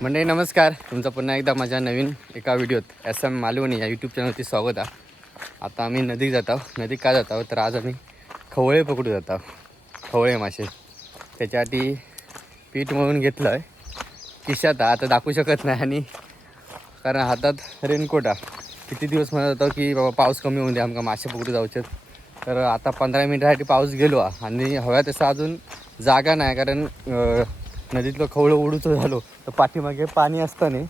म्हणजे नमस्कार. तुमचं पुन्हा एकदा माझ्या नवीन एका व्हिडिओत एस एम मालवणी या यूट्यूब चॅनलवरती स्वागत आहे. आता आम्ही नदीत जात आहोत. नदीत का जात आहोत? तर आज आम्ही खवळे पकडू जात आहोत. खवळे मासे. त्याच्यासाठी पीठ म्हणून घेतलं आहे. किशात आता दाखवू शकत नाही आणि कारण हातात रेनकोट आहे. किती दिवस म्हणत होतो की बाबा पाऊस कमी होऊन दे. आमका मासे पकडू जाऊचे तर आता पंधरा मिनिटासाठी पाऊस गेलो आणि हव्या तसं अजून जागा नाही. कारण नदीतलं खवळं उडूचं झालो. तर पाठीमागे पाणी असतं नाही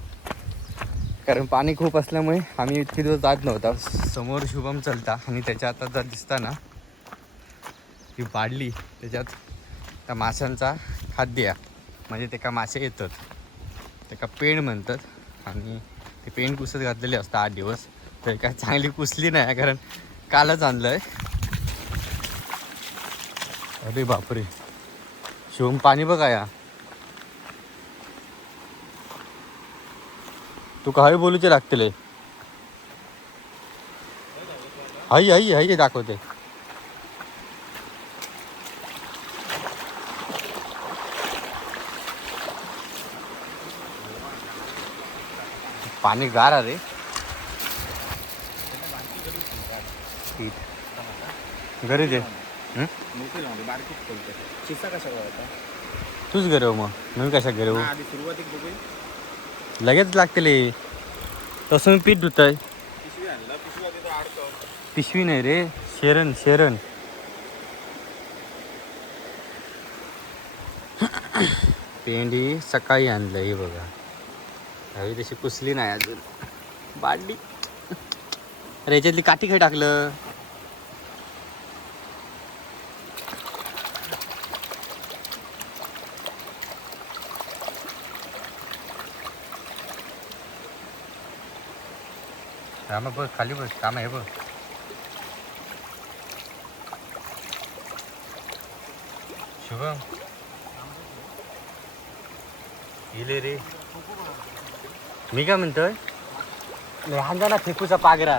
कारण पाणी खूप असल्यामुळे आम्ही इतके दिवस जात नव्हता. समोर शुभम चलता आणि त्याच्या आता जर दिसताना ती बाडली त्याच्यात त्या माशांचा खाद्य म्हणजे ते का मासे येतात ते का पेंड म्हणतात. आणि ते पेंड कुसत घातलेले असतं आठ दिवस. तर काय चांगली कुसली नाही कारण कालच आणलं आहे अरे बापरे. शिवम पाणी बघा या. तू काय बोलूचे लागतील हाई हाई हाई दाखवते. पाणी गार आहे रे. ठीक घरी हं? होता? तूच घरी हो मग. मी कशा घरी हो आधी सुरुवातीक बघू लगेच लागतील तसं मी पीठ धुतय. पिशवी पिशवी पिशवी नाही रे शेरण शेरण. पेंडी सकाळी आणलं हे बघा. हवी तशी पुसली नाही अजून. बाडली अरे याच्यातली काठी काय टाकलं? रामा बस खाली बस काम आहे बघ. शुभम. इले रे. मी काय म्हणतोय? लहान ना फेकूचा पागरा.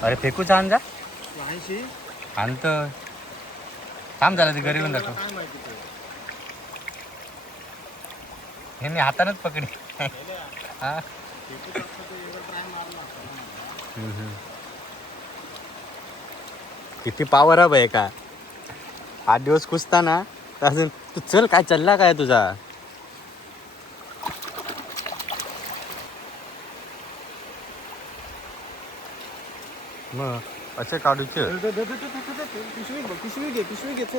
अरे फेकूचा आण जा. ऐंशी. आणत थांब झालं ते घरी येऊन जातो. काय माहिती ते? हे मी हातानच पकडी. हा. फेकूच असतं ते एवढं ट्राय मारला असता. हम्म, हम्म. किती पावर आहे का? आठ दिवस कुसताना तर अजून तू चल काय चालला काय तुझा? मग असे काढूचे. ध- ध- ध- ध- ध- ध- ध- पिशवी बघ, पिशवी घे पिशवी घे चल.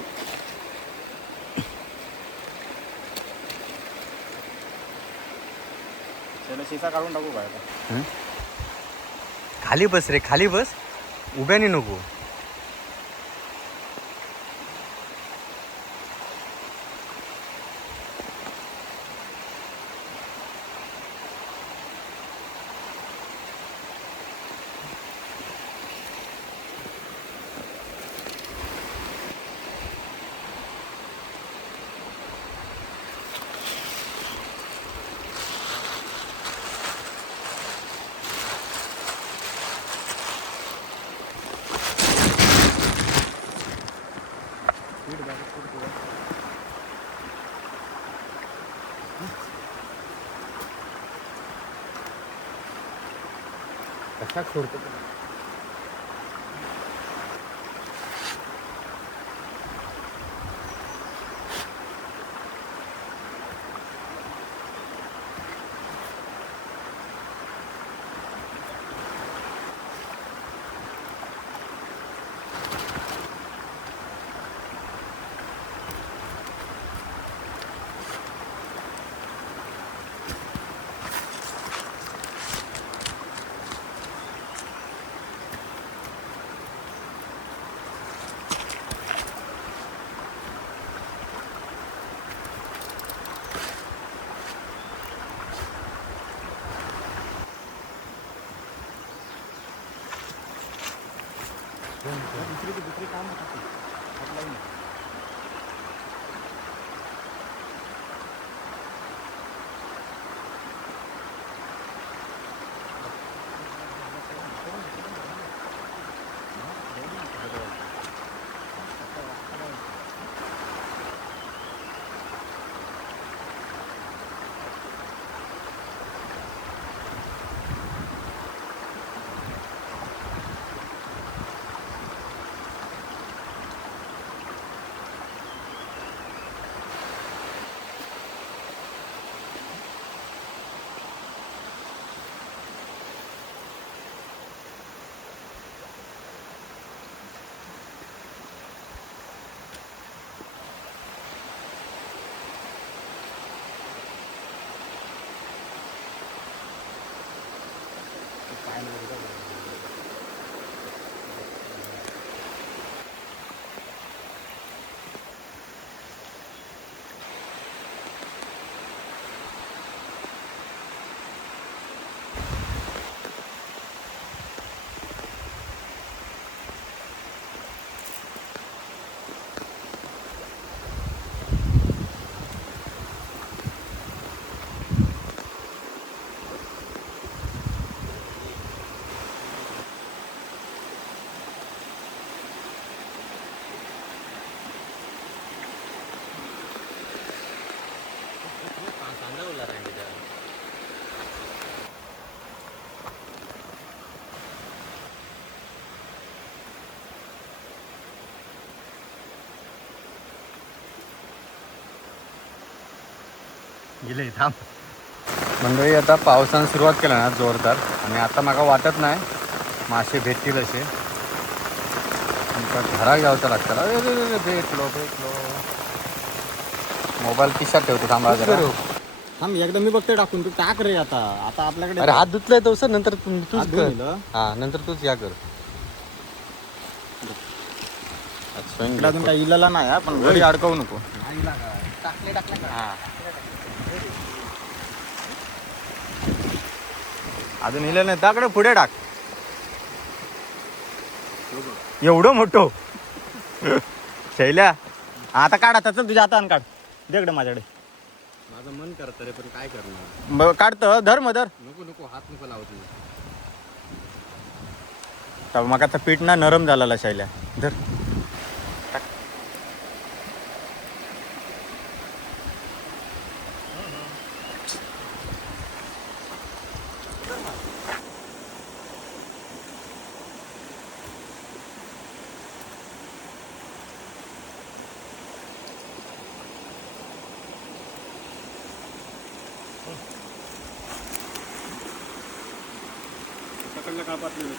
त्याला शिसा काढून टाकू काय खाली बस रे खाली बस. उभ्याने नको. कशा दुसरी दुसरी काम होतात गेले थांब मंडळी आता पावसानं सुरुवात केला ना जोरदार. आणि आता माका वाटत नाही. मासे भेटतील असे. नंतर घरात जावचं लागतं. भेटलो भेटलो. मोबाईल खिशात ठेवतो थांबा जरा. थांब एकदा मी बघते टाकून. तू टाक रे आता. आता आपल्याकडे अरे हात धुतलाय तो सर. नंतर तू- तूच कर. हा नंतर तूच या कर. अजून काही इलेला नाही हा, पण घरी अडकवू नको. अजून इलेलं नाही. त्याकडे पुढे टाक. एवढं मोठं. शैल्या आता काढ आता चल तुझ्या हाताने काढ. देकडे माझ्याकडे. माझं मन करतं रे पण काय करणार? ब- काढतं धर मग धर नको नको हात नको लावत मग पीठ ना नरम झालेला शैल्या. धर.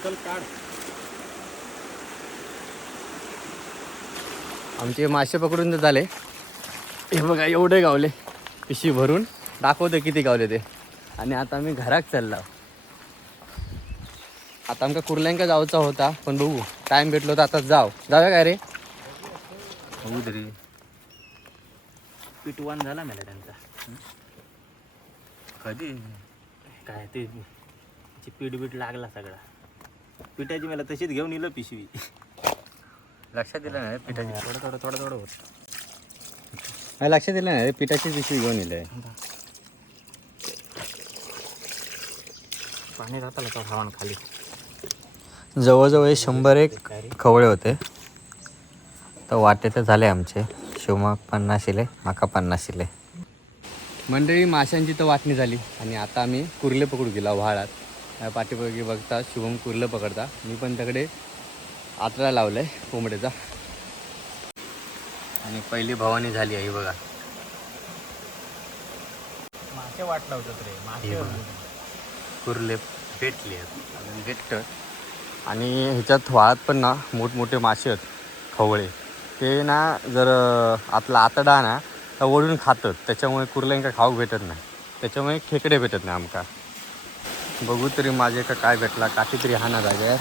चल काढ. आमचे मासे पकडून तर झाले. हे बघा एवढे गावले. पिशी भरून. दाखवतो किती गावले ते. आणि आता आम्ही घरात चाललो आता आमका कुर्ल्यांका जायचा होता पण बघू टाइम भेटलो तर आता जाव जाऊया काय रे? बघू तरी. पीठ वन झाला मला त्यांचा. कधी? काय ते पीठ बीठ लागला सगळा. पिठाची मला तशीच घेऊन येलं पिशवी. लक्षात दिलं नाही पिठाची. थोडं थोडं थोडं थोडं होत. नाही लक्षात दिलं नाही पिठाची पिशवी घेऊन येले पाणी राहतं का हवान खाली. जवळजवळ हे शंभर एक खवळे होते. तर वाटे तर झाले आमचे. शिवमा पन्नास इले माका पन्नास इले. मंडळी माशांची तर वाटणी झाली. आणि आता आम्ही कुर्ले पकडू गेला व्हाळात पाठीमागे बघता शुभम कुर्लं पकडता. मी पण त्याकडे आतरा लावलंय कोंबड्याचा. आणि पहिली भवानी झाली आहे ही बघा. मासे वाटला होतं रे मासे कुर्ले भेटले आहेत. अजून भेटतं आणि ह्याच्यात वाळात पण ना मोठमोठे मासे आहेत खवळे. ते ना जर आपला आतडा ना तर ओढून खातात. त्याच्यामुळे कुर्ल्यांका खाऊक भेटत नाही. त्याच्यामुळे खेकडे भेटत नाही आमका. बघू तरी माझे का काय भेटला. काठी तरी हा ना जाग्यावर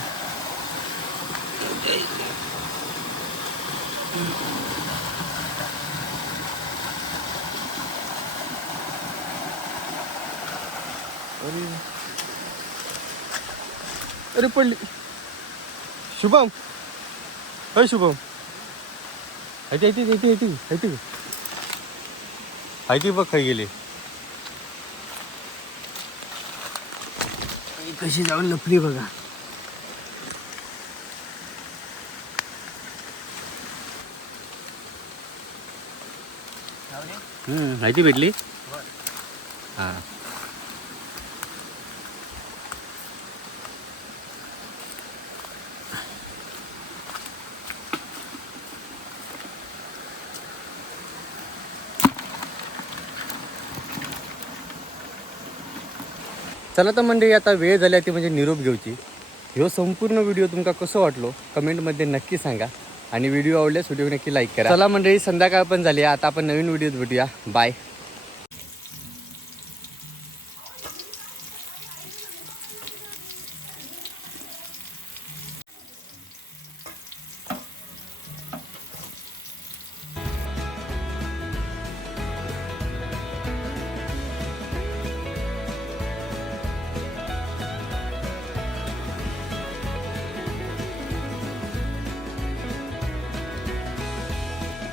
अरे. अरे पडली. शुभम. होय शुभम. ऐती ऐती ऐती ऐती ऐती ऐती बघ खाई गेली. कशी जाऊन लपली बघा. माहिती भेटली? हां. चला तर मंडळी आता वेळ झाली ती म्हणजे निरोप घेऊची. ह्यो संपूर्ण व्हिडिओ तुमका कसं वाटलो कमेंटमध्ये नक्की सांगा. आणि व्हिडिओ आवडल्यास व्हिडिओ नक्की लाईक करा. चला मंडळी संध्याकाळ पण झाली आता आपण नवीन व्हिडिओत भेटूया. बाय